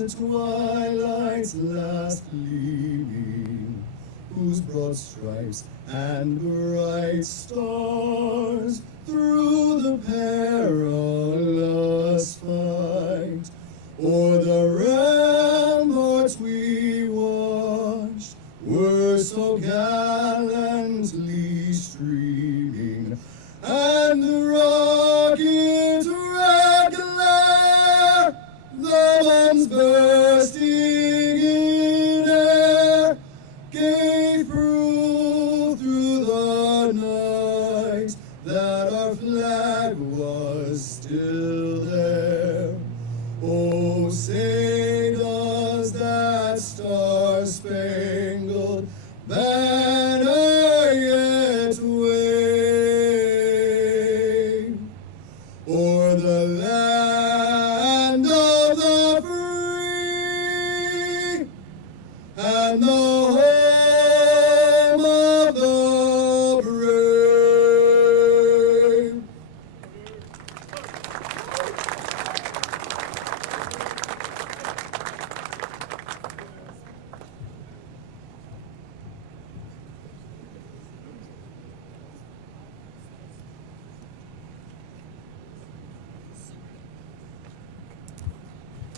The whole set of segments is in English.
the twilight's last gleaming, whose broad stripes and bright stars through the perilous fight o'er the ramparts we watched were so gallantly streaming, and the rocket's red glare, the bombs bursting in air, gave proof through the night that our flag was still there. Oh, say does that star-spangled banner yet wave o'er the land of the free and the home of the brave?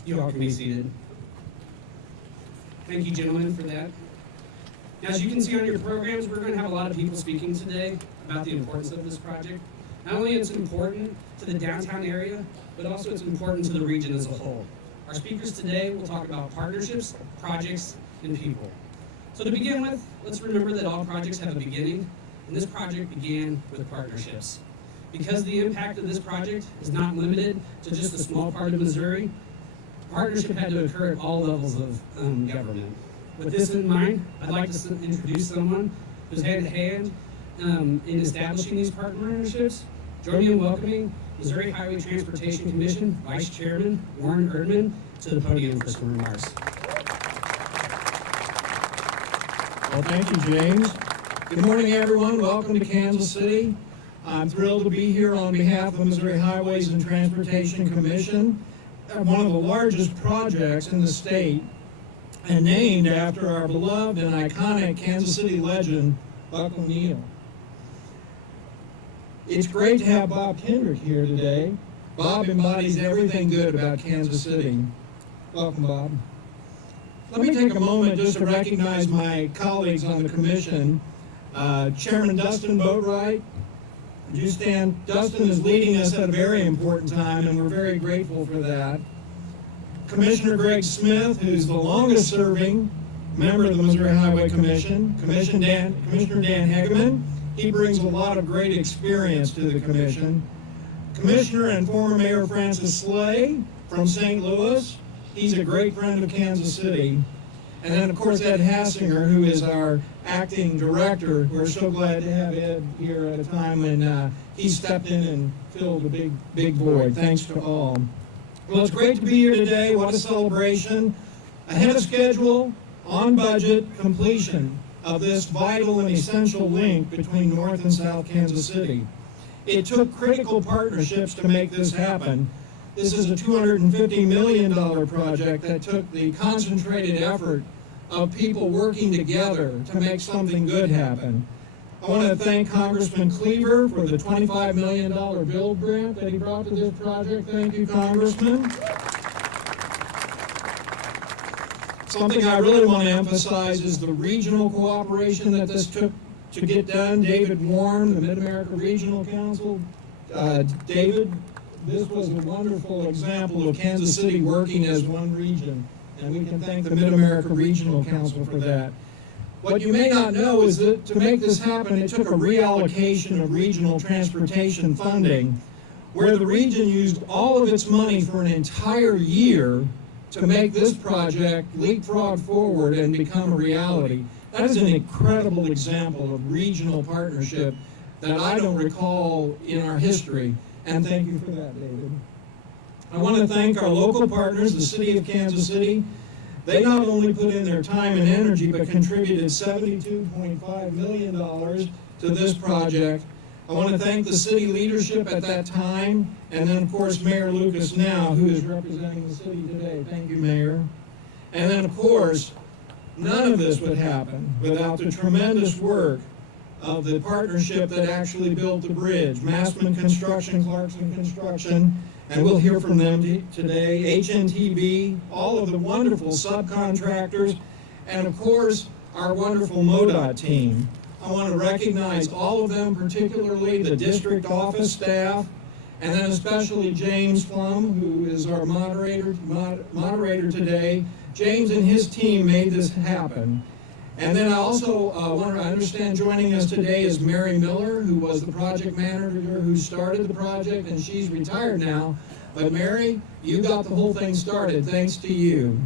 You all can be seated. Thank you, gentlemen, for that. Now, as you can see on your programs, we're going to have a lot of people speaking today about the importance of this project. Not only is it important to the downtown area, but also it's important to the region as a whole. Our speakers today will talk about partnerships, projects, and people. So to begin with, let's remember that all projects have a beginning, and this project began with partnerships. Because the impact of this project is not limited to just a small part of Missouri, partnership had to occur at all levels of government. With this in mind, I'd like to introduce someone who's hand-in-hand in establishing these partnerships. Join me in welcoming Missouri Highway Transportation Commission Vice Chairman Warren Erdman to the podium for some remarks. Well, thank you, James. Good morning, everyone. Welcome to Kansas City. I'm thrilled to be here on behalf of the Missouri Highways and Transportation Commission, one of the largest projects in the state, and named after our beloved and iconic Kansas City legend, Buck O'Neil. It's great to have Bob Kendrick here today. Bob embodies everything good about Kansas City. Welcome, Bob. Let me take a moment just to recognize my colleagues on the commission. Chairman Dustin Boatwright, would you stand? Dustin is leading us at a very important time, and we're very grateful for that. Commissioner Greg Smith, who's the longest serving member of the Missouri Highway Commission. Commissioner Dan Hegeman, he brings a lot of great experience to the commission. Commissioner and former Mayor Francis Slay from St. Louis, he's a great friend of Kansas City. And then, of course, Ed Hassinger, who is our acting director. We're so glad to have Ed here at a time when he stepped in and filled a big void. Thanks to all. Well, it's great to be here today. What a celebration. Ahead of schedule, on budget, completion of this vital and essential link between North and South Kansas City. It took critical partnerships to make this happen. This is a $250 million project that took the concentrated effort of people working together to make something good happen. I want to thank Congressman Cleaver for the $25 million build grant that he brought to this project. Thank you, Congressman. Something I really want to emphasize is the regional cooperation that this took to get done. David Warren, the Mid-America Regional Council. David, this was a wonderful example of Kansas City working as one region, and we can thank the Mid-America Regional Council for that. What you may not know is that to make this happen, it took a reallocation of regional transportation funding, where the region used all of its money for an entire year to make this project leapfrog forward and become a reality. That is an incredible example of regional partnership that I don't recall in our history, and thank you for that, David. I want to thank our local partners, the City of Kansas City. They not only put in their time and energy, but contributed $72.5 million to this project. I want to thank the city leadership at that time, and then, of course, Mayor Lucas now, who is representing the city today. Thank you, Mayor. And then, of course, none of this would happen without the tremendous work of the partnership that actually built the bridge, Massman Construction, Clarkson Construction, and we'll hear from them today, HNTB, all of the wonderful subcontractors, and of course, our wonderful MoDOT team. I want to recognize all of them, particularly the district office staff, and then especially James Flum, who is our moderator today. James and his team made this happen. And then I also want to understand joining us today is Mary Miller, who was the project manager who started the project, and she's retired now. But Mary, you got the whole thing started, thanks to you.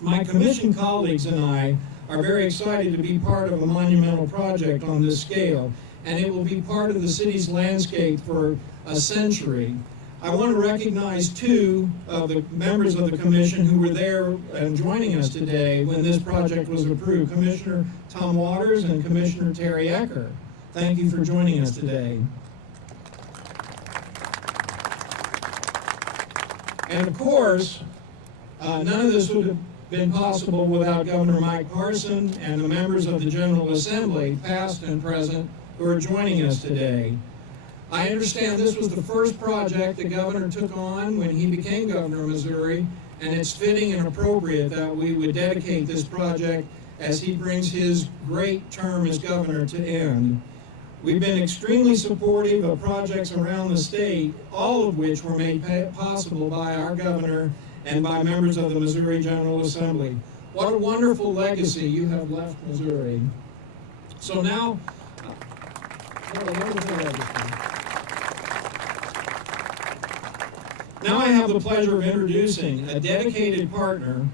My commission colleagues and I are very excited to be part of a monumental project on this scale, and it will be part of the city's landscape for a century. I want to recognize two of the members of the commission who were there and joining us today when this project was approved, Commissioner Tom Waters and Commissioner Terry Ecker. Thank you for joining us today. And of course, none of this would have been possible without Governor Mike Parson and the members of the General Assembly, past and present, who are joining us today. I understand this was the first project the governor took on when he became governor of Missouri, and it's fitting and appropriate that we would dedicate this project as he brings his great term as governor to end. We've been extremely supportive of projects around the state, all of which were made possible by our governor and by members of the Missouri General Assembly. What a wonderful legacy you have left Missouri. So now, what a wonderful legacy. Now I have the pleasure of introducing a dedicated partner,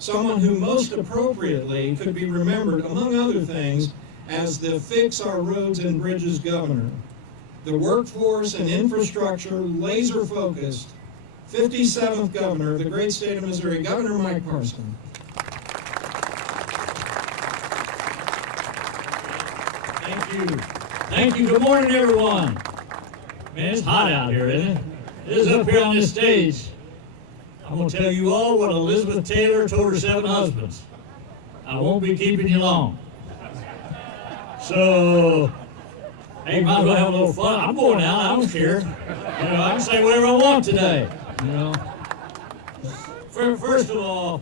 someone who most appropriately could be remembered, among other things, as the Fix Our Roads and Bridges governor. The workforce and infrastructure laser-focused 57th governor of the great state of Missouri, Governor Mike Parson. Thank you. Thank you. Good morning, everyone. Man, it's hot out here, isn't it? It is up here on this stage. I'm going to tell you all what Elizabeth Taylor told her 7 husbands. I won't be keeping you long. So, hey, might as well have a little fun. I'm going out. I don't care. You know, I can say whatever I want today. You know. First of all,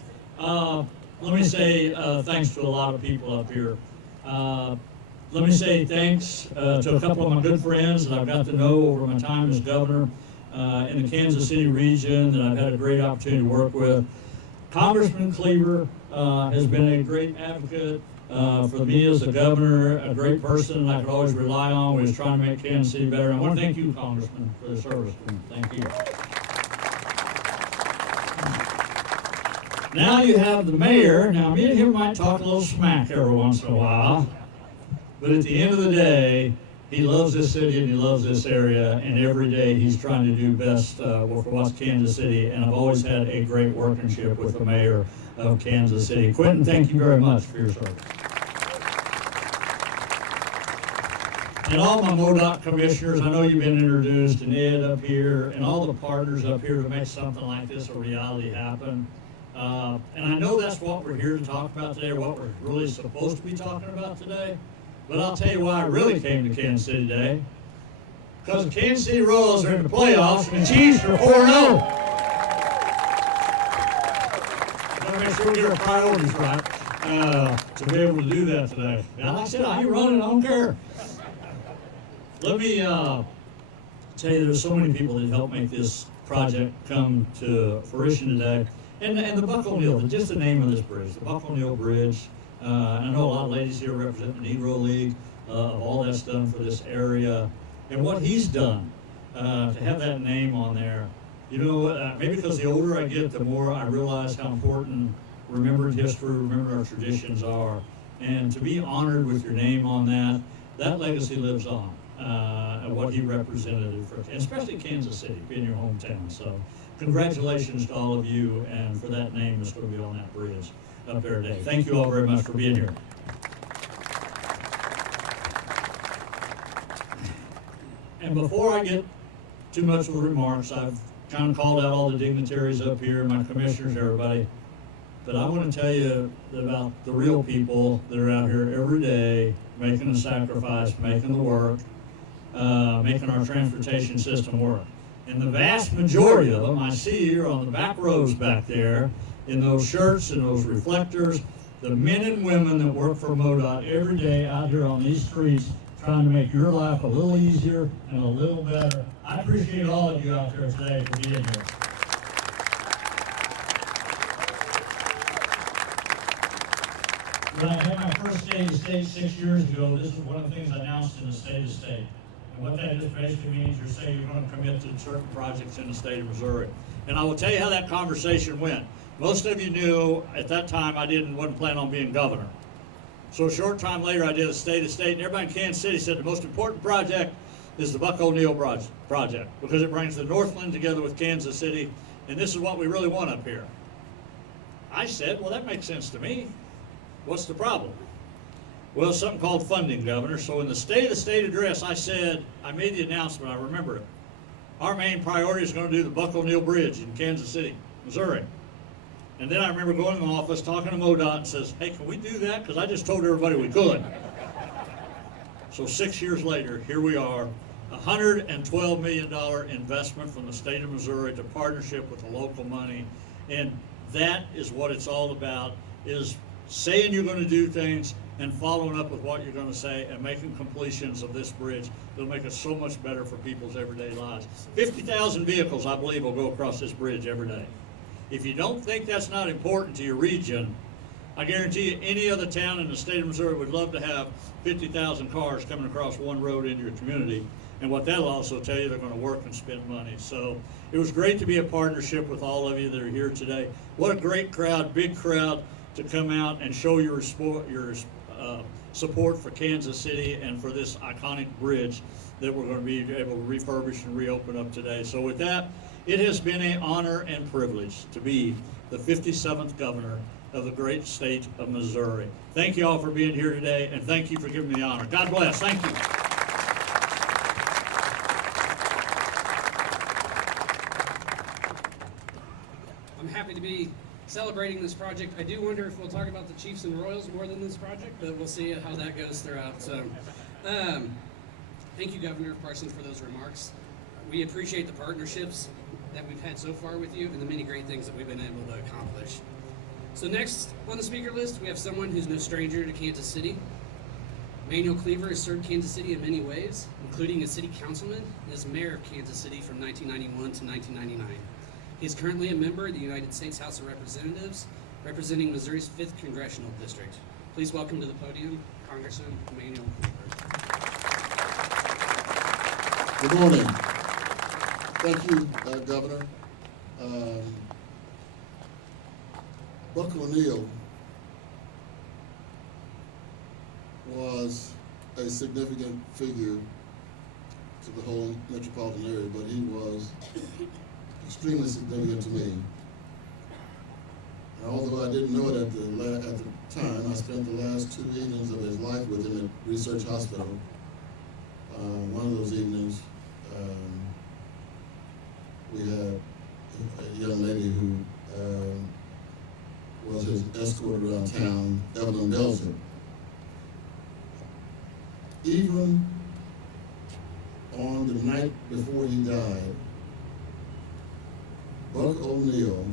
let me say thanks to a lot of people up here. Let me say thanks to a couple of my good friends that I've got to know over my time as governor in the Kansas City region that I've had a great opportunity to work with. Congressman Cleaver has been a great advocate for me as the governor, a great person I could always rely on when he was trying to make Kansas City better. And I want to thank you, Congressman, for the service. Thank you. Now you have the mayor. Now me and him might talk a little smack every once in a while, but at the end of the day, he loves this city and he loves this area, and every day he's trying to do best for what's Kansas City, and I've always had a great workmanship with the mayor of Kansas City. Quentin, thank you very much for your service. And all my MoDOT commissioners, I know you've been introduced, and Ed up here, and all the partners up here to make something like this a reality happen. And I know that's what we're here to talk about today, or what we're really supposed to be talking about today. But I'll tell you why I really came to Kansas City today. Because the Kansas City Royals are in the playoffs, and the Chiefs are 4-0. Gotta make sure we get our priorities right to be able to do that today. And like I said, I ain't running, I don't care. Let me tell you, there's so many people that helped make this project come to fruition today. And the Buck O'Neill, just the name of this bridge, the Buck O'Neill Bridge. I know a lot of ladies here represent the Negro League, of all that's done for this area. And what he's done, to have that name on there, you know, maybe because the older I get, the more I realize how important remembered history, remembered our traditions are. And to be honored with your name on that, that legacy lives on, and what he represented, for, especially Kansas City, being your hometown. So congratulations to all of you, and for that name that's going to be on that bridge up there today. Thank you all very much for being here. And before I get too much of the remarks, I've kind of called out all the dignitaries up here, my commissioners, everybody. But I want to tell you about the real people that are out here every day making the sacrifice, making the work, making our transportation system work. And the vast majority of them I see here on the back rows back there in those shirts and those reflectors, the men and women that work for MoDOT every day out here on these streets trying to make your life a little easier and a little better. I appreciate all of you out there today for being here. When I had my first state to state 6 years ago, this is one of the things I announced in the state to state. And what that just basically means, you're saying you're going to commit to certain projects in the state of Missouri. And I will tell you how that conversation went. Most of you knew at that time I wasn't planning on being governor. So a short time later, I did a state to state, and everybody in Kansas City said the most important project is the Buck O'Neill project because it brings the Northland together with Kansas City, and this is what we really want up here. I said, well, that makes sense to me. What's the problem? Well, something called funding, Governor. So in the state address, I said, I made the announcement, I remember it. Our main priority is going to do the Buck O'Neill Bridge in Kansas City, Missouri. And then I remember going in the office, talking to MoDOT, and says, hey, can we do that? Because I just told everybody we could. So 6 years later, here we are, $112 million investment from the state of Missouri to partnership with the local money. And that is what it's all about, is saying you're going to do things and following up with what you're going to say and making completions of this bridge. It'll make it so much better for people's everyday lives. 50,000 vehicles, I believe, will go across this bridge every day. If you don't think that's not important to your region, I guarantee you any other town in the state of Missouri would love to have 50,000 cars coming across one road into your community. And what that'll also tell you, they're going to work and spend money. So it was great to be a partnership with all of you that are here today. What a great crowd, big crowd, to come out and show your support for Kansas City and for this iconic bridge that we're going to be able to refurbish and reopen up today. So with that, it has been an honor and privilege to be the 57th governor of the great state of Missouri. Thank you all for being here today, and thank you for giving me the honor. God bless. Thank you. I'm happy to be celebrating this project. I do wonder if we'll talk about the Chiefs and Royals more than this project, but we'll see how that goes throughout. So, thank you, Governor Parsons, for those remarks. We appreciate the partnerships that we've had so far with you and the many great things that we've been able to accomplish. So next on the speaker list, we have someone who's no stranger to Kansas City. Manuel Cleaver has served Kansas City in many ways, including as city councilman and as mayor of Kansas City from 1991 to 1999. He is currently a member of the United States House of Representatives, representing Missouri's 5th Congressional District. Please welcome to the podium, Congressman Manuel Cleaver. Good morning. Thank you, Governor. Buck O'Neill was a significant figure to the whole metropolitan area, but he was extremely significant to me. And although I didn't know it at the time, I spent the last 2 evenings of his life with him at Research Hospital. One of those evenings, we had a young lady who was his escort around town, Evelyn Belzer. Even on the night before he died, Buck O'Neill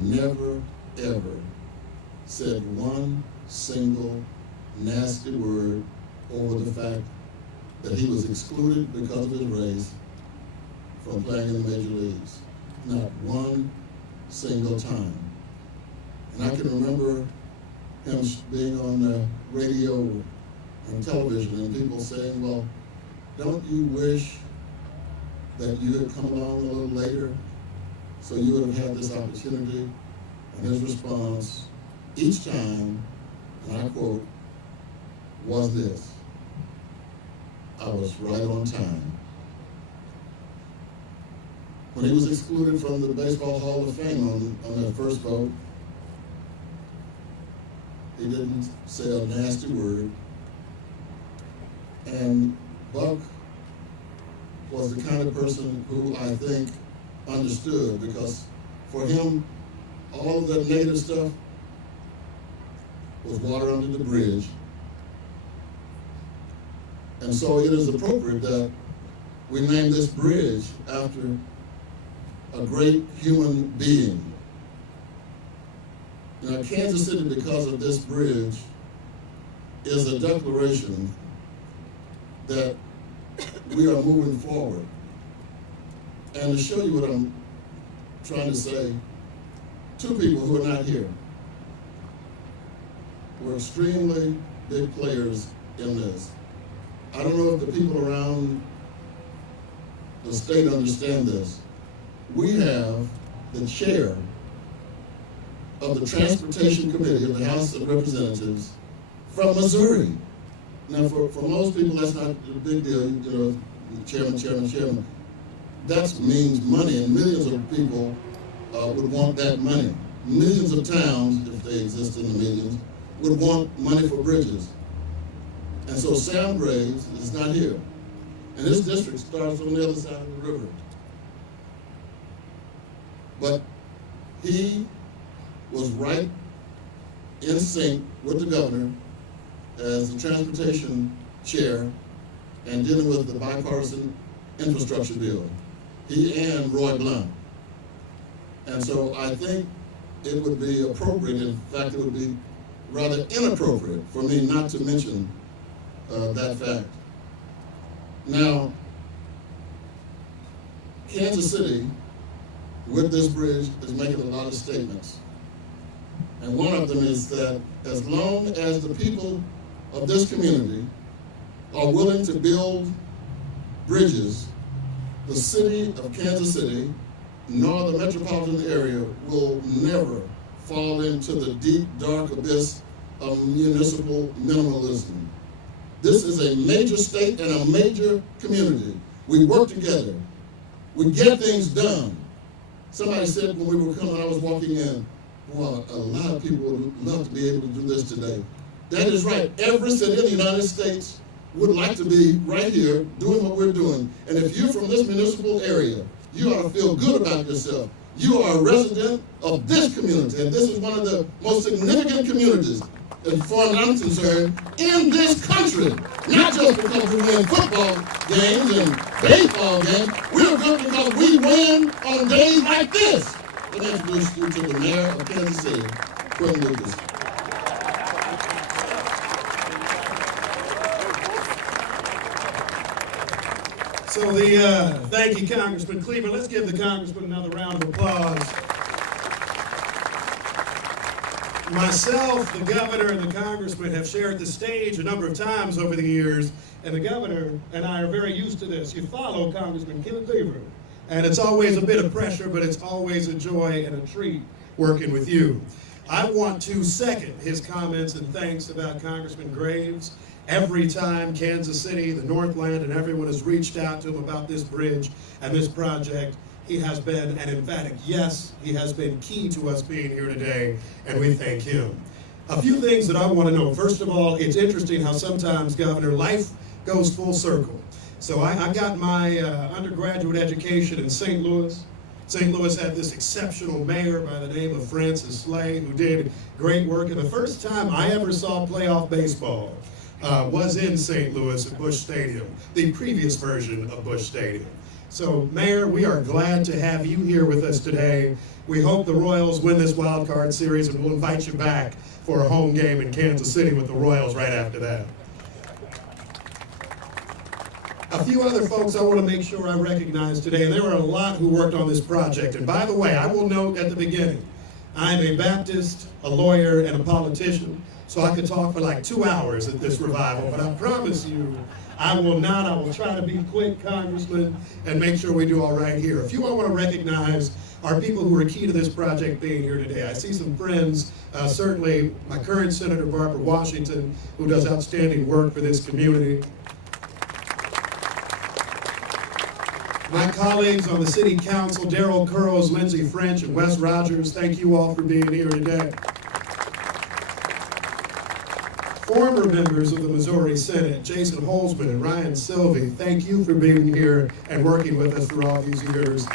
never, ever said one single nasty word over the fact that he was excluded because of his race from playing in the major leagues. Not one single time. And I can remember him being on the radio and television and people saying, well, don't you wish that you had come along a little later so you would have had this opportunity? And his response each time, and I quote, was this: I was right on time. When he was excluded from the Baseball Hall of Fame on that first vote, he didn't say a nasty word. And Buck was the kind of person who I think understood, because for him, all of that negative stuff was water under the bridge. And so it is appropriate that we name this bridge after a great human being. Now, Kansas City, because of this bridge, is a declaration that we are moving forward. And to show you what I'm trying to say, two people who are not here were extremely big players in this. I don't know if the people around the state understand this. We have the chair of the Transportation Committee of the House of Representatives from Missouri. Now, for most people, that's not a big deal, you know, chairman. That means money, and millions of people would want that money. Millions of towns, if they exist in the millions, would want money for bridges. And so Sam Graves is not here. And his district starts on the other side of the river. But he was right in sync with the governor as the transportation chair and dealing with the bipartisan infrastructure bill. He and Roy Blunt. And so I think it would be appropriate, in fact it would be rather inappropriate for me not to mention that fact. Now, Kansas City, with this bridge, is making a lot of statements. And one of them is that as long as the people of this community are willing to build bridges, the city of Kansas City, nor the metropolitan area, will never fall into the deep, dark abyss of municipal minimalism. This is a major state and a major community. We work together. We get things done. Somebody said when we were coming, I was walking in, well, a lot of people would love to be able to do this today. That is right. Every city in the United States would like to be right here doing what we're doing. And if you're from this municipal area, you ought to feel good about yourself. You are a resident of this community, and this is one of the most significant communities, as far as I'm concerned, in this country. Not just because we win football games and baseball games. We're good because we win on days like this. Let me introduce you to the mayor of Kansas City, Quentin Lucas. So thank you, Congressman Cleaver. Let's give the Congressman another round of applause. Myself, the governor, and the congressman have shared the stage a number of times over the years, and the governor and I are very used to this. You follow Congressman Cleaver, and it's always a bit of pressure, but it's always a joy and a treat working with you. I want to second his comments and thanks about Congressman Graves. Every time Kansas City, the Northland, and everyone has reached out to him about this bridge and this project, he has been an emphatic yes. He has been key to us being here today, and we thank him. A few things that I want to know. First of all, it's interesting how sometimes, Governor, life goes full circle. So I got my undergraduate education in St. Louis. St. Louis had this exceptional mayor by the name of Francis Slay, who did great work. And the first time I ever saw playoff baseball was in St. Louis at Busch Stadium, the previous version of Busch Stadium. So, Mayor, we are glad to have you here with us today. We hope the Royals win this wild card series, and we'll invite you back for a home game in Kansas City with the Royals right after that. A few other folks I want to make sure I recognize today, and there were a lot who worked on this project. And by the way, I will note at the beginning, I'm a Baptist, a lawyer, and a politician, so I could talk for like 2 hours at this revival, but I promise you, I will not. I will try to be quick, Congressman, and make sure we do all right here. A few I want to recognize are people who are key to this project being here today. I see some friends, certainly my current Senator Barbara Washington, who does outstanding work for this community. My colleagues on the City Council, Darrell Curls, Lindsey French, and Wes Rogers, thank you all for being here today. Former members of the Missouri Senate, Jason Holzman and Ryan Silvey, thank you for being here and working with us through all these years.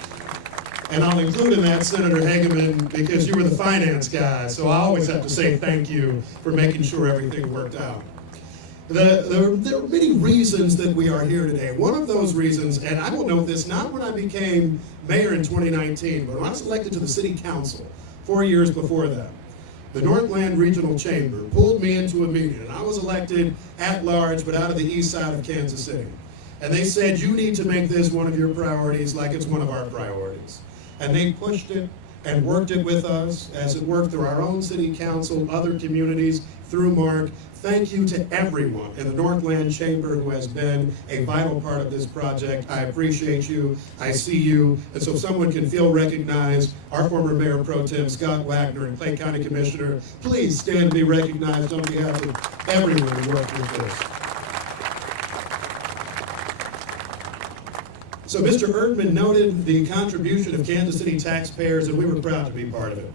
And I'll include in that Senator Hageman because you were the finance guy, so I always have to say thank you for making sure everything worked out. There are many reasons that we are here today. One of those reasons, and I will note this, not when I became mayor in 2019, but when I was elected to the city council 4 years before that. The Northland Regional Chamber pulled me into a meeting, and I was elected at large, but out of the east side of Kansas City. And they said, you need to make this one of your priorities like it's one of our priorities. And they pushed it and worked it with us as it worked through our own city council, other communities, through Mark. Thank you to everyone in the Northland Chamber who has been a vital part of this project. I appreciate you. I see you. And so if someone can feel recognized, our former Mayor Pro Tem Scott Wagner and Clay County Commissioner, please stand to be recognized on behalf of everyone who worked with this. So Mr. Erdman noted the contribution of Kansas City taxpayers, and we were proud to be part of it.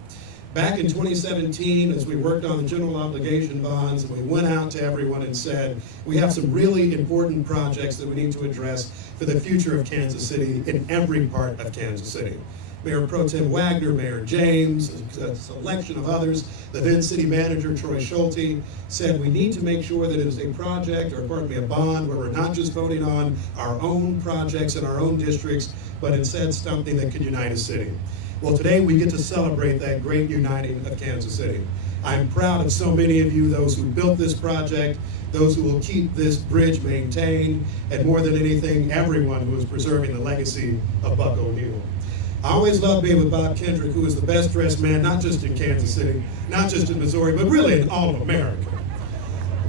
Back in 2017, as we worked on the general obligation bonds, we went out to everyone and said, we have some really important projects that we need to address for the future of Kansas City in every part of Kansas City. Mayor Pro Tem Wagner, Mayor James, a selection of others, the then city manager, Troy Schulte, said we need to make sure that it is a project, or pardon me, a bond, where we're not just voting on our own projects in our own districts, but instead something that can unite a city. Well, today we get to celebrate that great uniting of Kansas City. I'm proud of so many of you, those who built this project, those who will keep this bridge maintained, and more than anything, everyone who is preserving the legacy of Buck O'Neill. I always love being with Bob Kendrick, who is the best dressed man, not just in Kansas City, not just in Missouri, but really in all of America.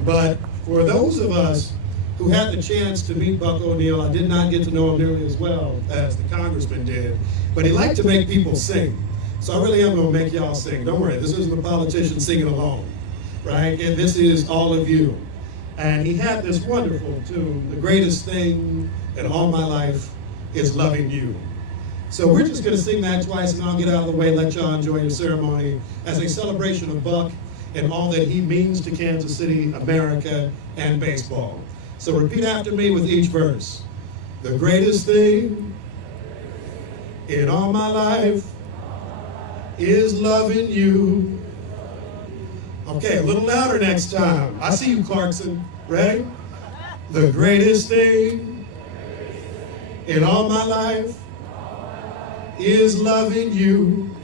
But for those of us who had the chance to meet Buck O'Neill, I did not get to know him nearly as well as the congressman did, but he liked to make people sing. So I really am gonna make y'all sing. Don't worry, this isn't a politician singing alone, right? And this is all of you. And he had this wonderful tune, the greatest thing in all my life is loving you. So we're just gonna sing that twice and I'll get out of the way, let y'all enjoy your ceremony as a celebration of Buck and all that he means to Kansas City, America, and baseball. So repeat after me with each verse. The greatest thing in all my life is loving you. Okay, a little louder next time. I see you, Clarkson. Ready? The greatest thing in all my life is loving you.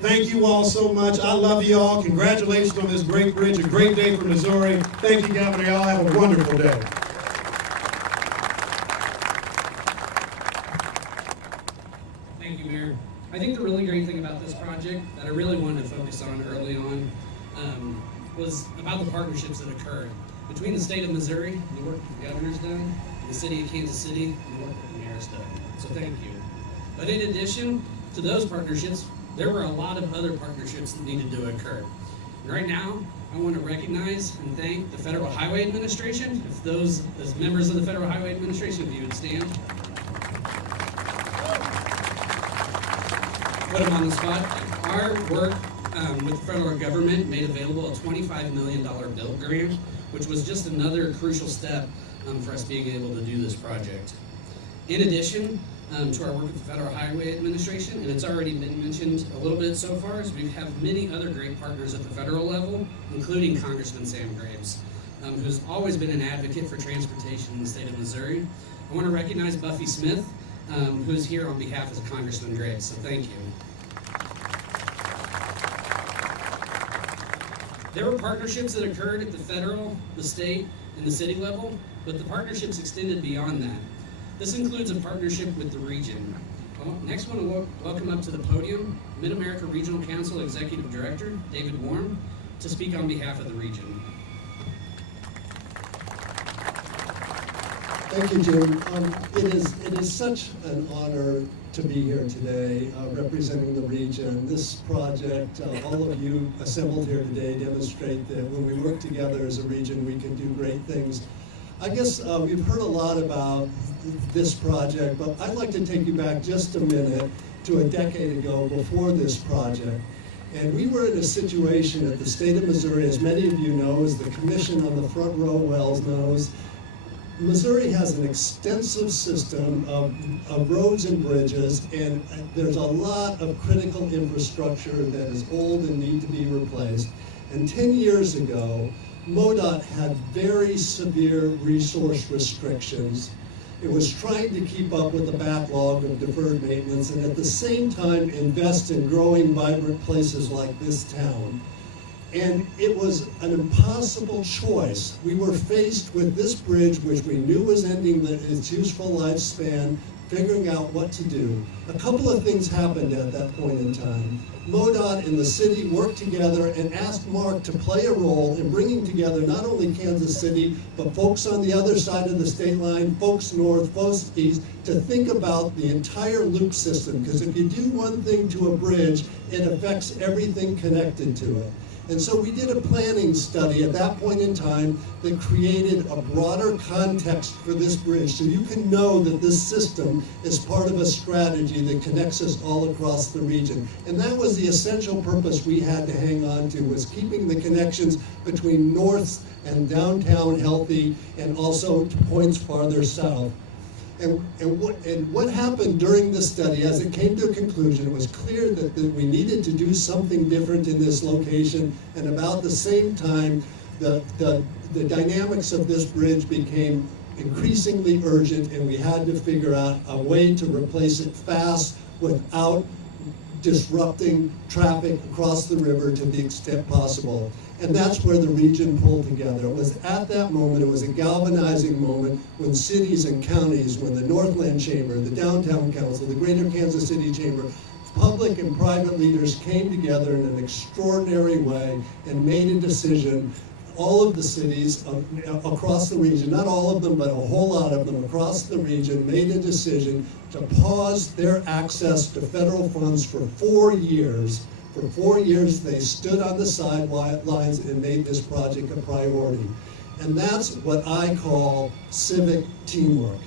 Thank you all so much. I love you all. Congratulations on this great bridge. A great day for Missouri. Thank you, Governor. Y'all have a wonderful day. Thank you, Mayor. I think the really great thing about this project that I really wanted to focus on early on was about the partnerships that occurred between the state of Missouri, the work the governor's done, and the city of Kansas City, and the work that the mayor's done. So thank you. But in addition to those partnerships, there were a lot of other partnerships that needed to occur. And right now, I want to recognize and thank the Federal Highway Administration. If those, as members of the Federal Highway Administration, if you would stand. Put them on the spot. Our work with the federal government made available a $25 million bill grant, which was just another crucial step for us being able to do this project. In addition to our work with the Federal Highway Administration, and it's already been mentioned a little bit so far, is we have many other great partners at the federal level, including Congressman Sam Graves, who's always been an advocate for transportation in the state of Missouri. I want to recognize Buffy Smith, who's here on behalf of Congressman Graves, so thank you. There were partnerships that occurred at the federal, the state, and the city level, but the partnerships extended beyond that. This includes a partnership with the region. Well, next I want to welcome up to the podium Mid-America Regional Council Executive Director, David Warren, to speak on behalf of the region. Thank you, Jim. It is such an honor to be here today representing the region. This project, all of you assembled here today demonstrate that when we work together as a region, we can do great things. I guess we've heard a lot about this project, but I'd like to take you back just a minute to a decade ago before this project. And we were in a situation at the state of Missouri, as many of you know, as the commission on the front row well knows, Missouri has an extensive system of roads and bridges, and there's a lot of critical infrastructure that is old and need to be replaced. And 10 years ago, MoDOT had very severe resource restrictions. It was trying to keep up with the backlog of deferred maintenance and at the same time invest in growing, vibrant places like this town. And it was an impossible choice. We were faced with this bridge, which we knew was ending its useful lifespan, figuring out what to do. A couple of things happened at that point in time. MoDOT and the city worked together and asked Mark to play a role in bringing together not only Kansas City, but folks on the other side of the state line, folks north, folks east, to think about the entire loop system. Because if you do one thing to a bridge, it affects everything connected to it. And so we did a planning study at that point in time that created a broader context for this bridge, so you can know that this system is part of a strategy that connects us all across the region. And that was the essential purpose we had to hang on to, was keeping the connections between north and downtown healthy, and also to points farther south. And what happened during the study, as it came to a conclusion, it was clear that we needed to do something different in this location, and about the same time, the dynamics of this bridge became increasingly urgent, and we had to figure out a way to replace it fast without disrupting traffic across the river to the extent possible. And that's where the region pulled together. It was at that moment, it was a galvanizing moment when cities and counties, when the Northland Chamber, the Downtown Council, the Greater Kansas City Chamber, public and private leaders came together in an extraordinary way and made a decision. All of the cities across the region, not all of them, but a whole lot of them across the region, made a decision to pause their access to federal funds for 4 years. For 4 years, they stood on the sidelines and made this project a priority. And that's what I call civic teamwork.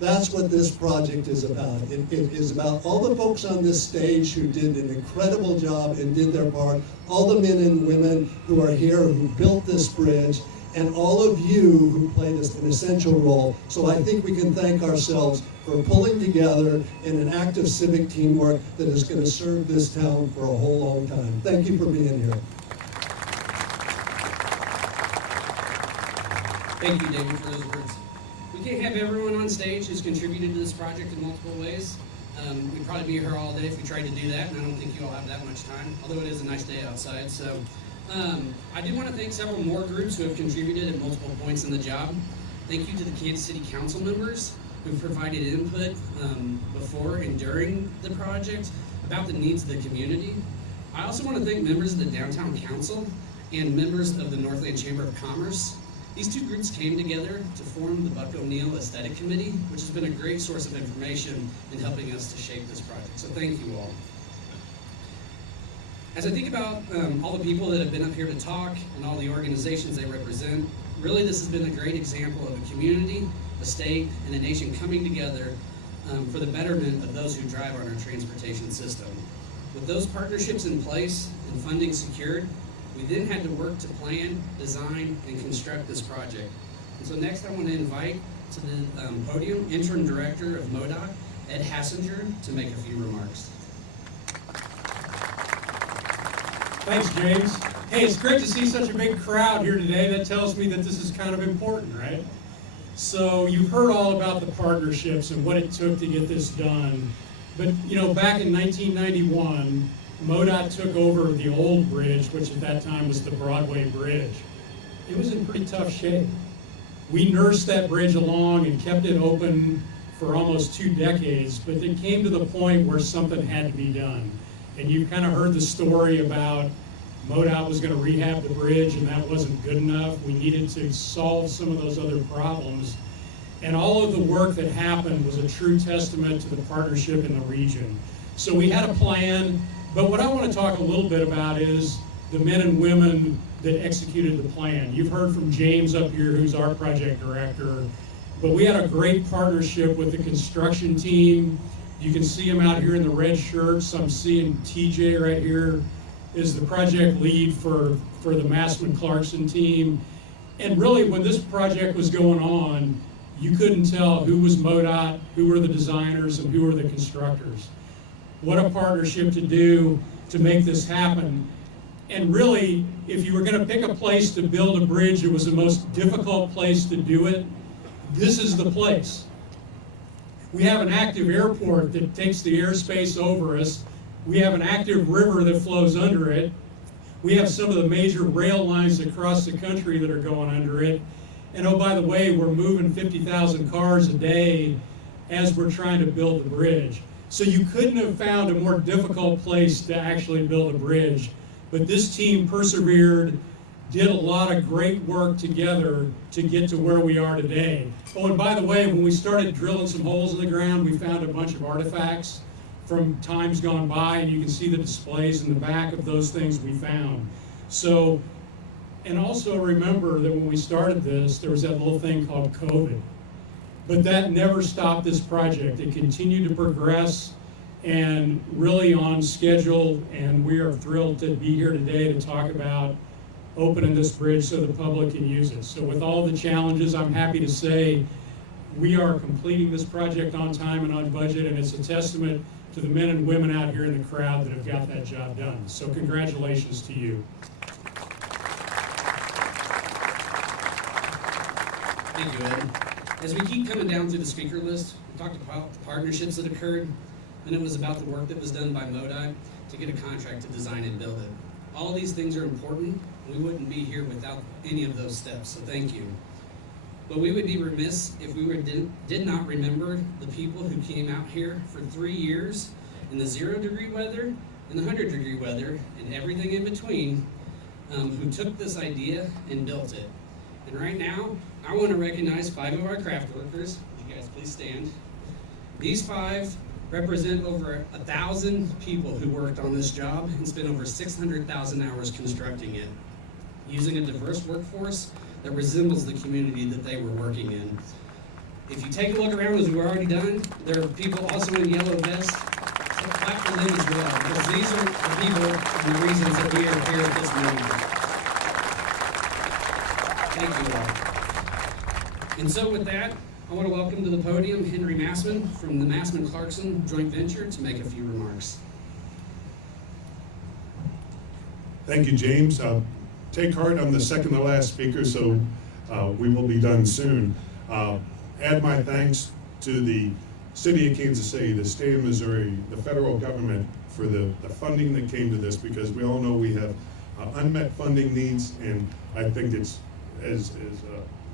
That's what this project is about. It is about all the folks on this stage who did an incredible job and did their part, all the men and women who are here who built this bridge, and all of you who played an essential role. So I think we can thank ourselves for pulling together in an act of civic teamwork that is going to serve this town for a whole long time. Thank you for being here. Thank you, David, for those words. We can't have everyone on stage who's contributed to this project in multiple ways. We'd probably be here all day if we tried to do that, and I don't think you all have that much time, although it is a nice day outside. So I do want to thank several more groups who have contributed at multiple points in the job. Thank you to the Kansas City Council members who provided input before and during the project about the needs of the community. I also want to thank members of the Downtown Council and members of the Northland Chamber of Commerce. These two groups came together to form the Buck O'Neill Aesthetic Committee, which has been a great source of information in helping us to shape this project. So thank you all. As I think about all the people that have been up here to talk and all the organizations they represent, really this has been a great example of a community, a state, and a nation coming together for the betterment of those who drive on our transportation system. With those partnerships in place and funding secured, we then had to work to plan, design, and construct this project. And so next I want to invite to the podium Interim Director of MoDOT, Ed Hassinger, to make a few remarks. Thanks, James. Hey, it's great to see such a big crowd here today. That tells me that this is kind of important, right? So you've heard all about the partnerships and what it took to get this done. But, you know, back in 1991, MoDOT took over the old bridge, which at that time was the Broadway Bridge. It was in pretty tough shape. We nursed that bridge along and kept it open for almost 2 decades, but it came to the point where something had to be done. And you kind of heard the story about MoDOT was going to rehab the bridge, and that wasn't good enough. We needed to solve some of those other problems. And all of the work that happened was a true testament to the partnership in the region. So we had a plan, but what I want to talk a little bit about is the men and women that executed the plan. You've heard from James up here, who's our project director, but we had a great partnership with the construction team. You can see him out here in the red shirts. I'm seeing TJ right here. is the project lead for the Massman-Clarkson team. And really, when this project was going on, you couldn't tell who was MoDOT, who were the designers, and who were the constructors. What a partnership to do to make this happen. And really, if you were going to pick a place to build a bridge, it was the most difficult place to do it. This is the place. We have an active airport that takes the airspace over us. We have an active river that flows under it. We have some of the major rail lines across the country that are going under it. And oh, by the way, we're moving 50,000 cars a day as we're trying to build the bridge. So you couldn't have found a more difficult place to actually build a bridge. But this team persevered, did a lot of great work together to get to where we are today. Oh, and by the way, when we started drilling some holes in the ground, we found a bunch of artifacts from times gone by, and you can see the displays in the back of those things we found. So, and also remember that when we started this, there was that little thing called COVID. But that never stopped this project. It continued to progress and really on schedule, and we are thrilled to be here today to talk about opening this bridge so the public can use it. So with all the challenges, I'm happy to say we are completing this project on time and on budget, and it's a testament to the men and women out here in the crowd that have got that job done. So congratulations to you. Thank you, Ed. As we keep coming down through the speaker list, we talked about the partnerships that occurred, and it was about the work that was done by MoDOT to get a contract to design and build it. All these things are important. We wouldn't be here without any of those steps, so thank you. But we would be remiss if we did not remember the people who came out here for 3 years in the 0-degree weather and the 100-degree weather and everything in between, who took this idea and built it. And right now, I want to recognize 5 of our craft workers. You guys please stand. These 5 represent over 1,000 people who worked on this job and spent over 600,000 hours constructing it, using a diverse workforce that resembles the community that they were working in. If you take a look around, as we've already done, there are people also in yellow vests. So clap for them as well, because these are the people and the reasons that we are here at this meeting. Thank you all. And so with that, I want to welcome to the podium Henry Massman from the Massman-Clarkson joint venture to make a few remarks. Thank you, James. Take heart, I'm the second to last speaker, so we will be done soon. Add my thanks to the City of Kansas City, the State of Missouri, the federal government for the funding that came to this, because we all know we have unmet funding needs, and I think it's, as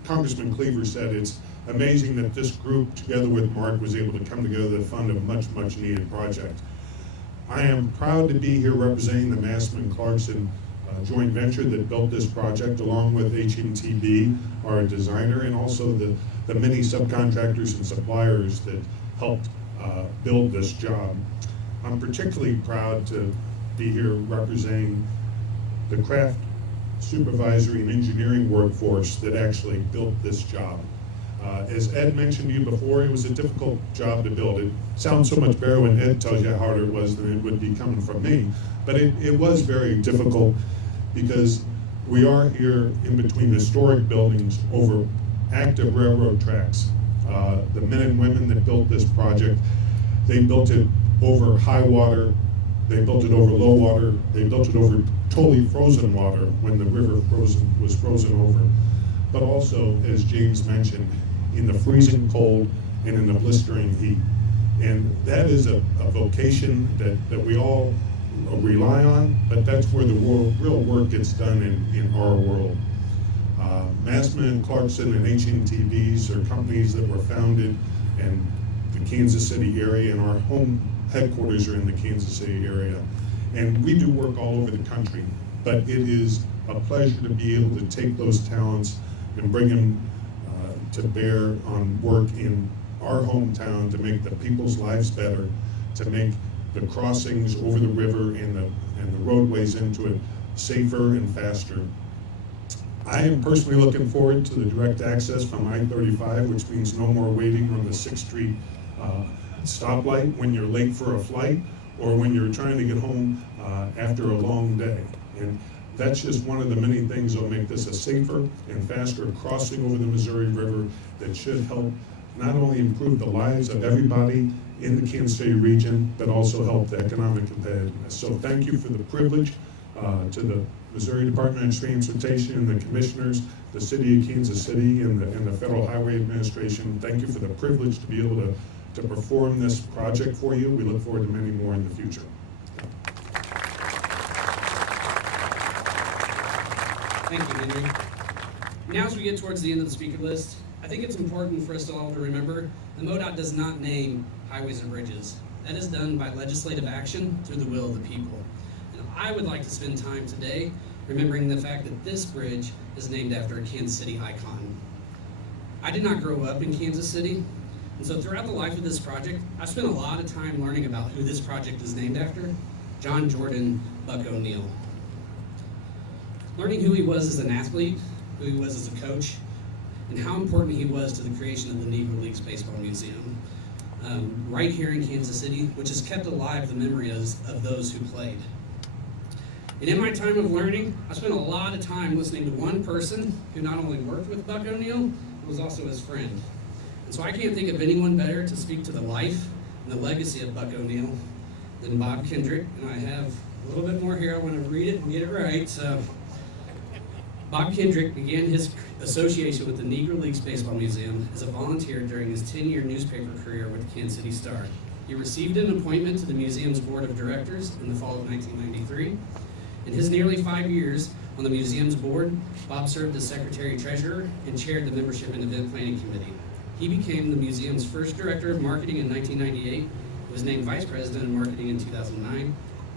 Congressman Cleaver said, it's amazing that this group, together with Mark, was able to come together to fund a much needed project. I am proud to be here representing the Massman-Clarkson joint venture that built this project, along with HNTB, our designer, and also the many subcontractors and suppliers that helped build this job. I'm particularly proud to be here representing the craft supervisory and engineering workforce that actually built this job. As Ed mentioned to you before, it was a difficult job to build. It sounds so much better when Ed tells you how hard it was than it would be coming from me. But it was very difficult because we are here in between historic buildings over active railroad tracks. The men and women that built this project, they built it over high water, they built it over low water, they built it over totally frozen water when the river was frozen over. But also, as James mentioned, in the freezing cold and in the blistering heat. And that is a vocation that we all rely on, but that's where the real work gets done in our world. Massman-Clarkson and HNTBs are companies that were founded in the Kansas City area, and our home headquarters are in the Kansas City area. And we do work all over the country, but it is a pleasure to be able to take those talents and bring them to bear on work in our hometown to make the people's lives better, to make the crossings over the river and the roadways into it safer and faster. I am personally looking forward to the direct access from I-35, which means no more waiting on the 6th Street stoplight when you're late for a flight, or when you're trying to get home after a long day. And that's just one of the many things that will make this a safer and faster crossing over the Missouri River that should help not only improve the lives of everybody in the Kansas City region, but also help the economic competitiveness. So thank you for the privilege to the Missouri Department of Transportation and the commissioners, the City of Kansas City, and the Federal Highway Administration. Thank you for the privilege to be able to perform this project for you. We look forward to many more in the future. Thank you, Henry. Now as we get towards the end of the speaker list, I think it's important for us all to remember the MoDOT does not name highways and bridges. That is done by legislative action through the will of the people. And I would like to spend time today remembering the fact that this bridge is named after a Kansas City icon. I did not grow up in Kansas City, and so throughout the life of this project, I've spent a lot of time learning about who this project is named after, John Jordan Buck O'Neill. Learning who he was as an athlete, who he was as a coach, and how important he was to the creation of the Negro Leagues Baseball Museum, right here in Kansas City, which has kept alive the memories of those who played. And in my time of learning, I spent a lot of time listening to one person who not only worked with Buck O'Neill, but was also his friend. And so I can't think of anyone better to speak to the life and the legacy of Buck O'Neill than Bob Kendrick. And I have a little bit more here. I want to read it and get it right. So, Bob Kendrick began his association with the Negro Leagues Baseball Museum as a volunteer during his 10-year newspaper career with the Kansas City Star. He received an appointment to the museum's board of directors in the fall of 1993. In his nearly 5 years on the museum's board, Bob served as secretary-treasurer and chaired the membership and event planning committee. He became the museum's first director of marketing in 1998. He was named vice president of marketing in 2009.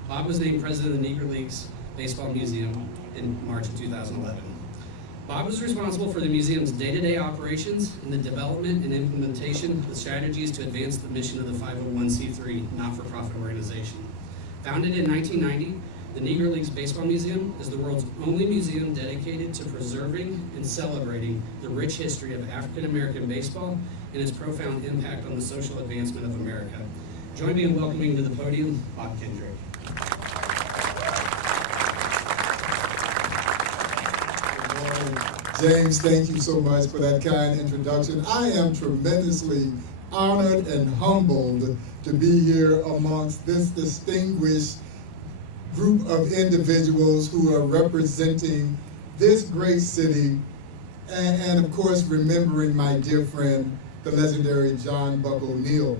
Bob was named president of the Negro Leagues Baseball Museum in March of 2011. Bob was responsible for the museum's day-to-day operations and the development and implementation of the strategies to advance the mission of the 501c3 not-for-profit organization. Founded in 1990, the Negro Leagues Baseball Museum is the world's only museum dedicated to preserving and celebrating the rich history of African American baseball and its profound impact on the social advancement of America. Join me in welcoming to the podium, Bob Kendrick. James, thank you so much for that kind introduction. I am tremendously honored and humbled to be here amongst this distinguished group of individuals who are representing this great city and of course, remembering my dear friend, the legendary John Buck O'Neill.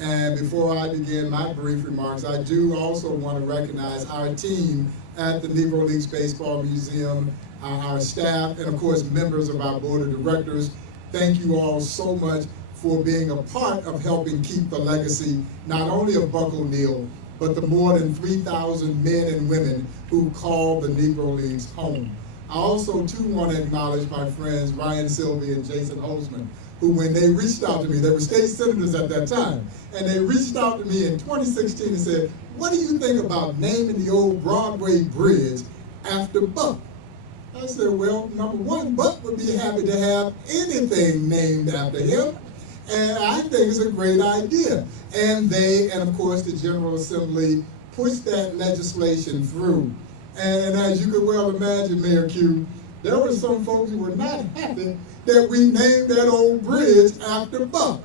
And before I begin my brief remarks, I do also want to recognize our team at the Negro Leagues Baseball Museum, our staff, and of course, members of our board of directors. Thank you all so much for being a part of helping keep the legacy, not only of Buck O'Neill, but the more than 3,000 men and women who call the Negro Leagues home. I also, too, want to acknowledge my friends, Ryan Sylvie and Jason Holzman, who, when they reached out to me, they were state senators at that time, and they reached out to me in 2016 and said, what do you think about naming the old Broadway bridge after Buck? I said, well, number one, Buck would be happy to have anything named after him, and I think it's a great idea. And they, and of course the General Assembly, pushed that legislation through. And as you could well imagine, Mayor Q, there were some folks who were not happy that we named that old bridge after Buck.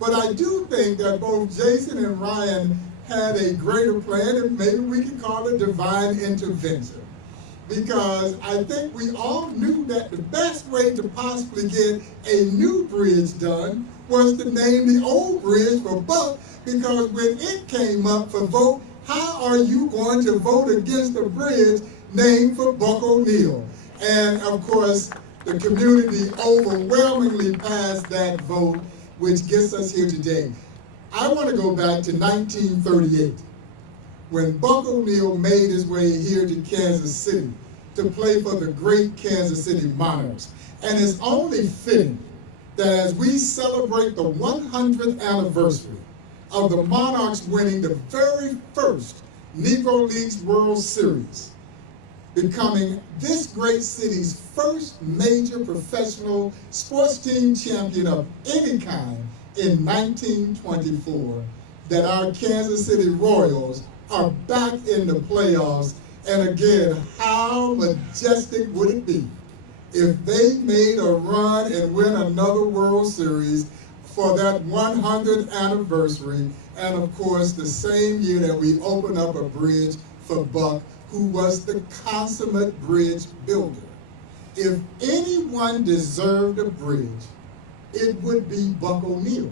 But I do think that both Jason and Ryan had a greater plan, and maybe we can call it divine intervention. Because I think we all knew that the best way to possibly get a new bridge done was to name the old bridge for Buck, because when it came up for vote, how are you going to vote against a bridge named for Buck O'Neill? And of course, the community overwhelmingly passed that vote, which gets us here today. I want to go back to 1938. When Buck O'Neill made his way here to Kansas City to play for the great Kansas City Monarchs. And it's only fitting that as we celebrate the 100th anniversary of the Monarchs winning the very first Negro Leagues World Series, becoming this great city's first major professional sports team champion of any kind in 1924, that our Kansas City Royals are back in the playoffs. And again, how majestic would it be if they made a run and win another World Series for that 100th anniversary, and of course the same year that we opened up a bridge for Buck, who was the consummate bridge builder. If anyone deserved a bridge, it would be Buck O'Neil.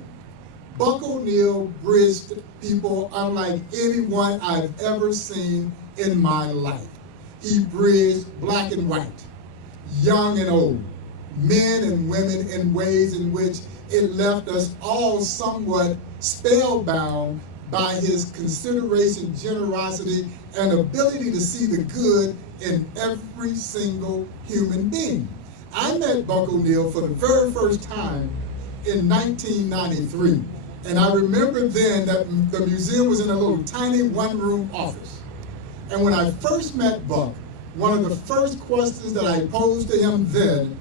Buck O'Neil bridged people unlike anyone I've ever seen in my life. He bridged black and white, young and old, men and women in ways in which it left us all somewhat spellbound by his consideration, generosity, and ability to see the good in every single human being. I met Buck O'Neil for the very first time in 1993. And I remember then that the museum was in a little tiny one-room office. And when I first met Buck, one of the first questions that I posed to him then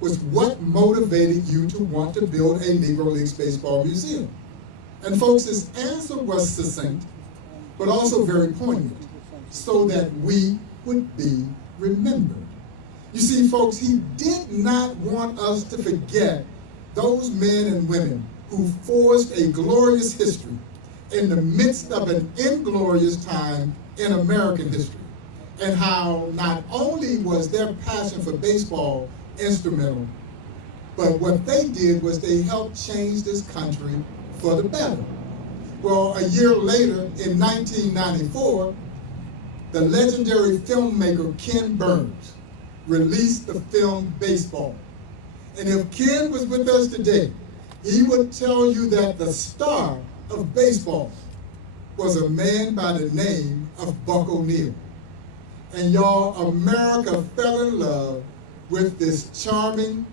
was, what motivated you to want to build a Negro Leagues baseball museum? And folks, his answer was succinct, but also very poignant, so that we would be remembered. You see, folks, he did not want us to forget those men and women who forged a glorious history in the midst of an inglorious time in American history, and how not only was their passion for baseball instrumental, but what they did was they helped change this country for the better. Well, a year later, in 1994, the legendary filmmaker Ken Burns released the film Baseball. And if Ken was with us today, he would tell you that the star of baseball was a man by the name of Buck O'Neil. And y'all, America fell in love with this charming,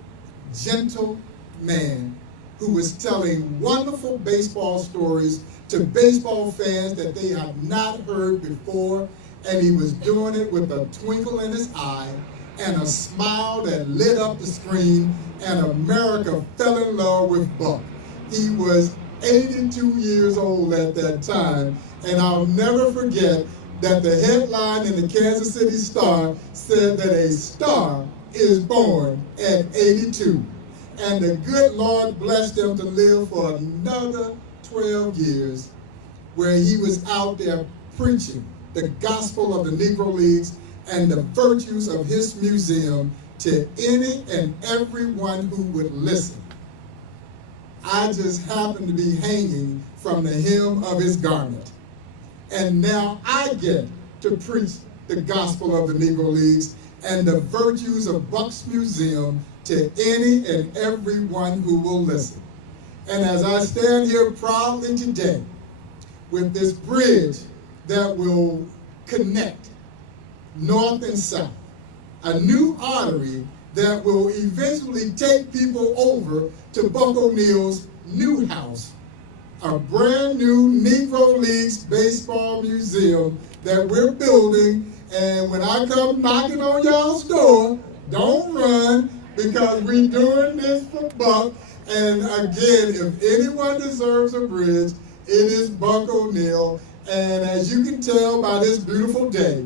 gentle man who was telling wonderful baseball stories to baseball fans that they had not heard before, and he was doing it with a twinkle in his eye and a smile that lit up the screen, and America fell in love with Buck. He was 82 years old at that time, and I'll never forget that the headline in the Kansas City Star said that a star is born at 82. And the good Lord blessed him to live for another 12 years, where he was out there preaching the gospel of the Negro Leagues and the virtues of his museum to any and everyone who would listen. I just happened to be hanging from the hem of his garment. And now I get to preach the gospel of the Negro Leagues and the virtues of Buck's Museum to any and everyone who will listen. And as I stand here proudly today with this bridge that will connect north and south, a new artery that will eventually take people over to Buck O'Neil's new house, a brand new Negro Leagues baseball museum that we're building. And when I come knocking on y'all's door, don't run, because we're doing this for Buck. And again, if anyone deserves a bridge, it is Buck O'Neil. And as you can tell by this beautiful day,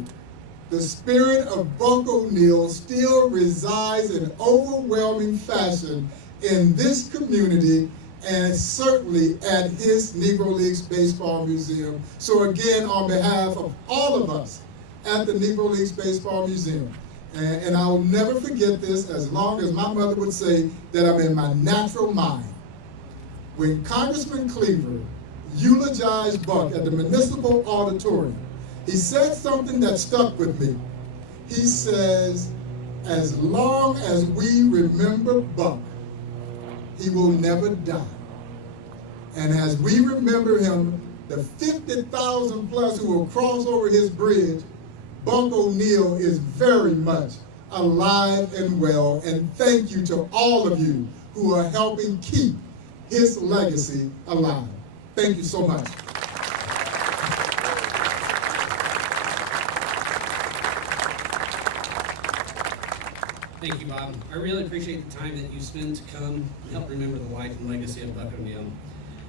the spirit of Buck O'Neil still resides in overwhelming fashion in this community, and certainly at his Negro Leagues Baseball Museum. So again, on behalf of all of us at the Negro Leagues Baseball Museum, and I'll never forget this as long as my mother would say that I'm in my natural mind. When Congressman Cleaver eulogized Buck at the Municipal Auditorium, he said something that stuck with me. He says, as long as we remember Buck, he will never die. And as we remember him, the 50,000 plus who will cross over his bridge, Buck O'Neil is very much alive and well. And thank you to all of you who are helping keep his legacy alive. Thank you so much. Thank you, Bob. I really appreciate the time that you spend to come and help remember the life and legacy of Buck O'Neil.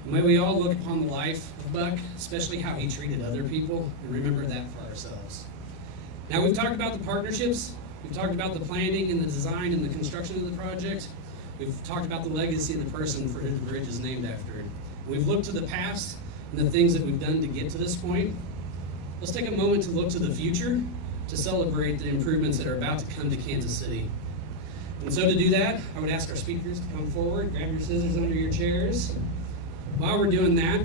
May we all look upon the life of Buck, especially how he treated other people, and remember that for ourselves. Now, we've talked about the partnerships, we've talked about the planning and the design and the construction of the project. We've talked about the legacy of the person for who the bridge is named after. We've looked to the past and the things that we've done to get to this point. Let's take a moment to look to the future to celebrate the improvements that are about to come to Kansas City. And so to do that, I would ask our speakers to come forward, grab your scissors under your chairs. While we're doing that,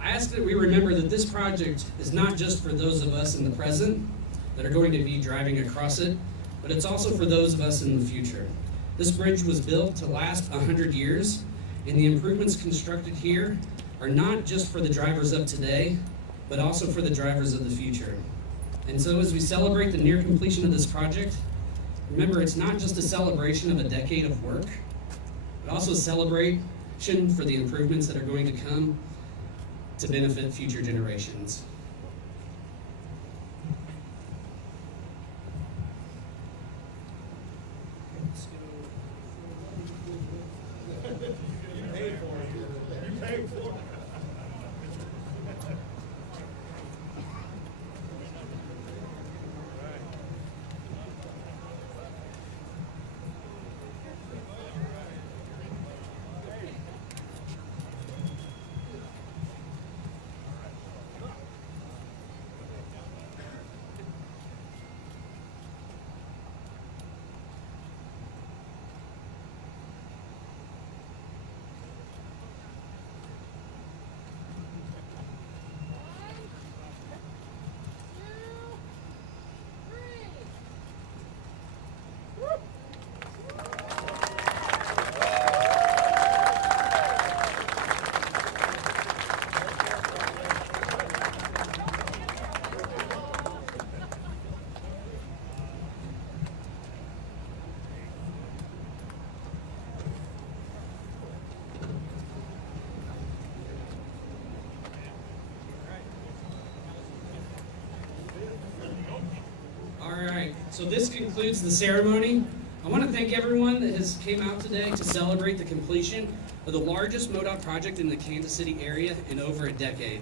I ask that we remember that this project is not just for those of us in the present that are going to be driving across it, but it's also for those of us in the future. This bridge was built to last 100 years, and the improvements constructed here are not just for the drivers of today, but also for the drivers of the future. And so as we celebrate the near completion of this project, remember it's not just a celebration of a decade of work, but also a celebration for the improvements that are going to come to benefit future generations. So this concludes the ceremony. I want to thank everyone that has came out today to celebrate the completion of the largest MoDOT project in the Kansas City area in over a decade.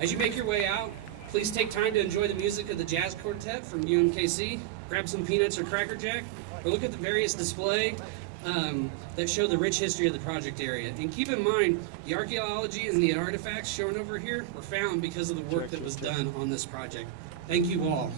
As you make your way out, please take time to enjoy the music of the Jazz Quartet from UMKC, grab some peanuts or Cracker Jack, or look at the various display that show the rich history of the project area. And keep in mind, the archaeology and the artifacts shown over here were found because of the work that was done on this project. Thank you all.